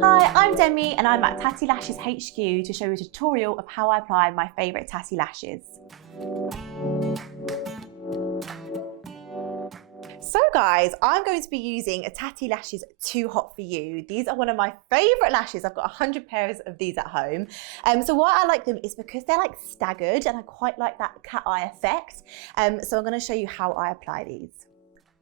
Hi, I'm Demi and I'm at TATTI Lashes HQ to show you a tutorial of how I apply my favourite TATTI lashes. So guys, I'm going to be using a TATTI Lashes Too Hot For You. These are one of my favourite lashes. I've got 100 pairs of these at home. So why I like them is because they're like staggered and I quite like that cat eye effect. So I'm going to show you how I apply these.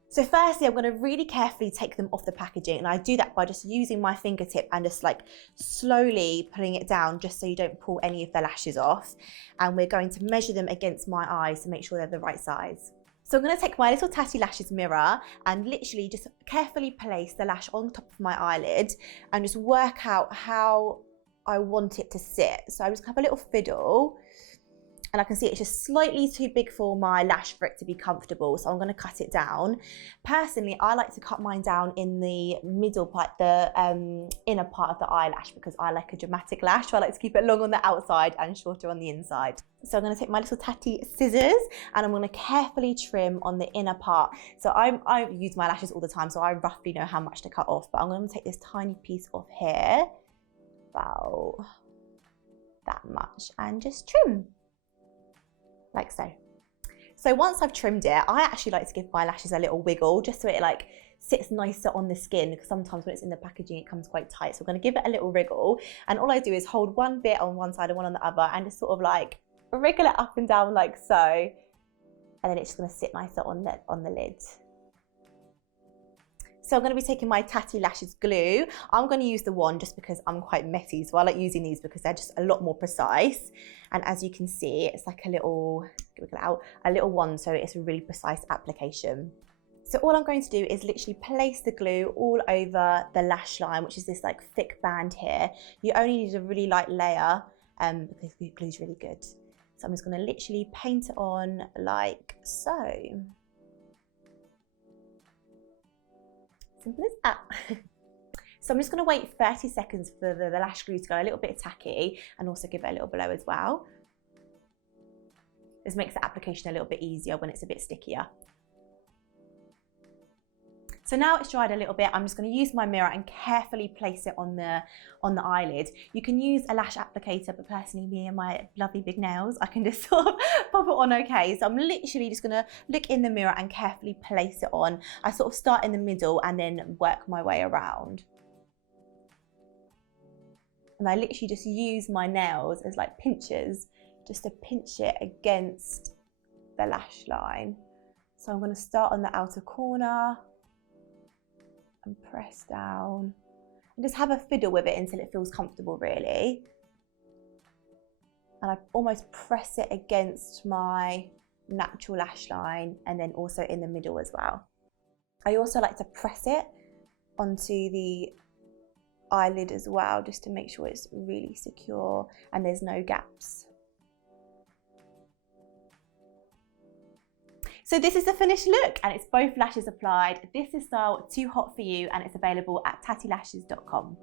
So firstly, I'm going to really carefully take them off the packaging, and I do that by just using my fingertip and just like slowly pulling it down just so you don't pull any of the lashes off. And we're going to measure them against my eyes to make sure they're the right size. So I'm going to take my little TATTI Lashes mirror and literally just carefully place the lash on top of my eyelid and just work out how I want it to sit. So I just have a little fiddle. And I can see it's just slightly too big for my lash for it to be comfortable, so I'm going to cut it down. Personally, I like to cut mine down in the middle part, the inner part of the eyelash, because I like a dramatic lash, so I like to keep it long on the outside and shorter on the inside. So I'm going to take my little TATTI scissors and I'm going to carefully trim on the inner part. So I use my lashes all the time, so I roughly know how much to cut off, but I'm going to take this tiny piece off here, about that much, and just trim. Like so. So once I've trimmed it, I actually like to give my lashes a little wiggle just so it like sits nicer on the skin, because sometimes when it's in the packaging it comes quite tight. So I'm going to give it a little wriggle, and all I do is hold one bit on one side and one on the other and just sort of like wriggle it up and down like so, and then it's just going to sit nicer on the lid. So I'm going to be taking my TATTI Lashes glue. I'm going to use the wand just because I'm quite messy, so I like using these because they're just a lot more precise. And as you can see, it's like a little wand, so it's a really precise application. So all I'm going to do is literally place the glue all over the lash line, which is this like thick band here. You only need a really light layer because the glue is really good. So I'm just going to literally paint it on like so. Simple as that. So I'm just going to wait 30 seconds for the lash glue to go a little bit tacky, and also give it a little blow as well. This makes the application a little bit easier when it's a bit stickier. So now it's dried a little bit, I'm just going to use my mirror and carefully place it on the eyelid. You can use a lash applicator, but personally, me and my lovely big nails, I can just sort of pop it on okay. So I'm literally just going to look in the mirror and carefully place it on. I sort of start in the middle and then work my way around. And I literally just use my nails as like pinchers, just to pinch it against the lash line. So I'm going to start on the outer corner and press down and just have a fiddle with it until it feels comfortable, really. And I almost press it against my natural lash line and then also in the middle as well. I also like to press it onto the eyelid as well, just to make sure it's really secure and there's no gaps. So this is the finished look, and it's both lashes applied. This is style Too Hot For You, and it's available at tattilashes.com.